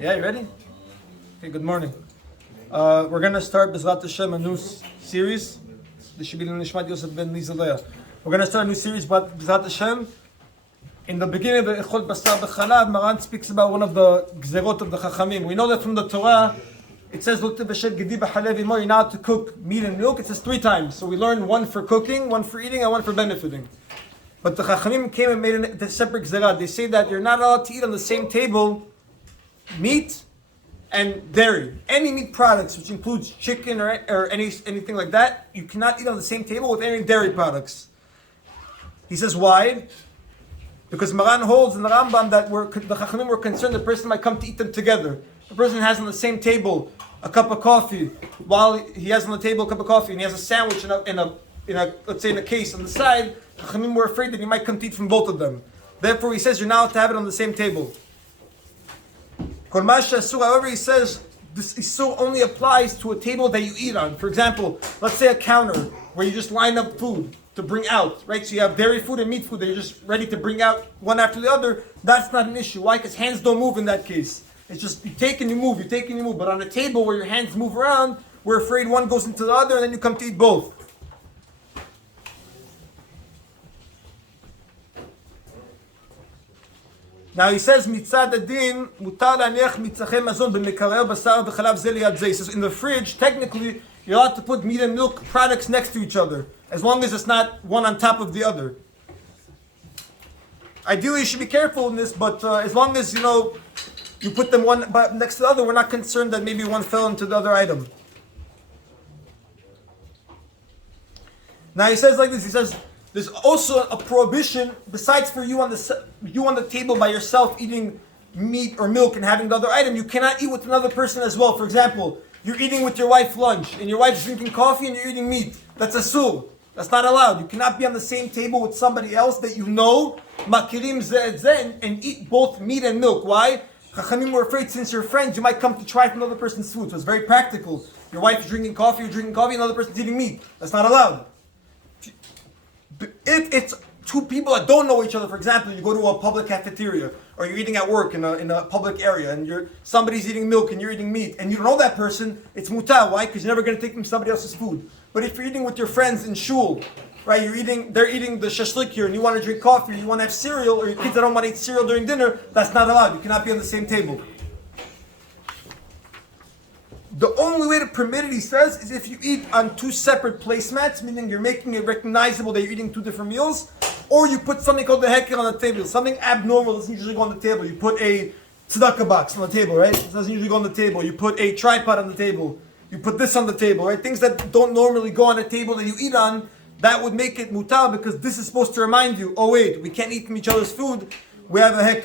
Yeah, you ready? Okay, good morning. We're going to start B'ezrat Hashem, a new series. This should be the Nishmat Yosef ben Lizaleh. We're going to start a new series about B'ezrat Hashem. In the beginning of the Echol Basar B'chalav, Maran speaks about one of the Gzerot of the Chachamim. We know that from the Torah, it says, you're not allowed to cook meat and milk. It says 3 times. So we learned one for cooking, one for eating, and one for benefiting. But the Chachamim came and made a separate Gzerah. They say that you're not allowed to eat on the same table meat and dairy. Any meat products, which includes chicken or anything like that, you cannot eat on the same table with any dairy products. He says, why? Because Maran holds in the Rambam that the Chachamim were concerned the person might come to eat them together. The person has on the same table a cup of coffee, while he has on the table a cup of coffee, and he has a sandwich in a let's say in a case on the side. The Chachamim were afraid that he might come to eat from both of them. Therefore, he says you're not allowed to have it on the same table. However, he says this Isur only applies to a table that you eat on. For example, let's say a counter where you just line up food to bring out, right? So you have dairy food and meat food that you're just ready to bring out one after the other. That's not an issue. Why? Because hands don't move in that case. It's just you take and you move, you take and you move. But on a table where your hands move around, we're afraid one goes into the other and then you come to eat both. Now he says, mitzad adin, mutar laniach mitzachem mazon b'mekareh basar v'chalav ze liyad ze. He says, in the fridge, technically, you're allowed to put meat and milk products next to each other, as long as it's not one on top of the other. Ideally, you should be careful in this, but as long as, you put them one next to the other, we're not concerned that maybe one fell into the other item. Now he says like this, he says, there's also a prohibition, besides for you on the table by yourself eating meat or milk and having the other item, you cannot eat with another person as well. For example, you're eating with your wife lunch, and your wife's drinking coffee and you're eating meat. That's asur. That's not allowed. You cannot be on the same table with somebody else that you know, makirim zeh and eat both meat and milk. Why? Chachamim were afraid since you're friends, you might come to try from another person's food. So it's very practical. Your wife is drinking coffee, you're drinking coffee, another person's eating meat. That's not allowed. If it's 2 people that don't know each other, for example, you go to a public cafeteria, or you're eating at work in a public area, and somebody's eating milk and you're eating meat, and you don't know that person, it's mutar. Why? Because you're never going to take them somebody else's food. But if you're eating with your friends in shul, right, they're eating the shashlik here, and you want to drink coffee, or you want to have cereal, or your kids that don't want to eat cereal during dinner, that's not allowed. You cannot be on the same table. The only way to permit it, he says, is if you eat on 2 separate placemats, meaning you're making it recognizable that you're eating 2 different meals, or you put something called the heker on the table. Something abnormal doesn't usually go on the table. You put a tzedakah box on the table, right? It doesn't usually go on the table. You put a tripod on the table. You put this on the table, right? Things that don't normally go on a table that you eat on, that would make it mutar, because this is supposed to remind you, oh wait, we can't eat from each other's food. We have a heker.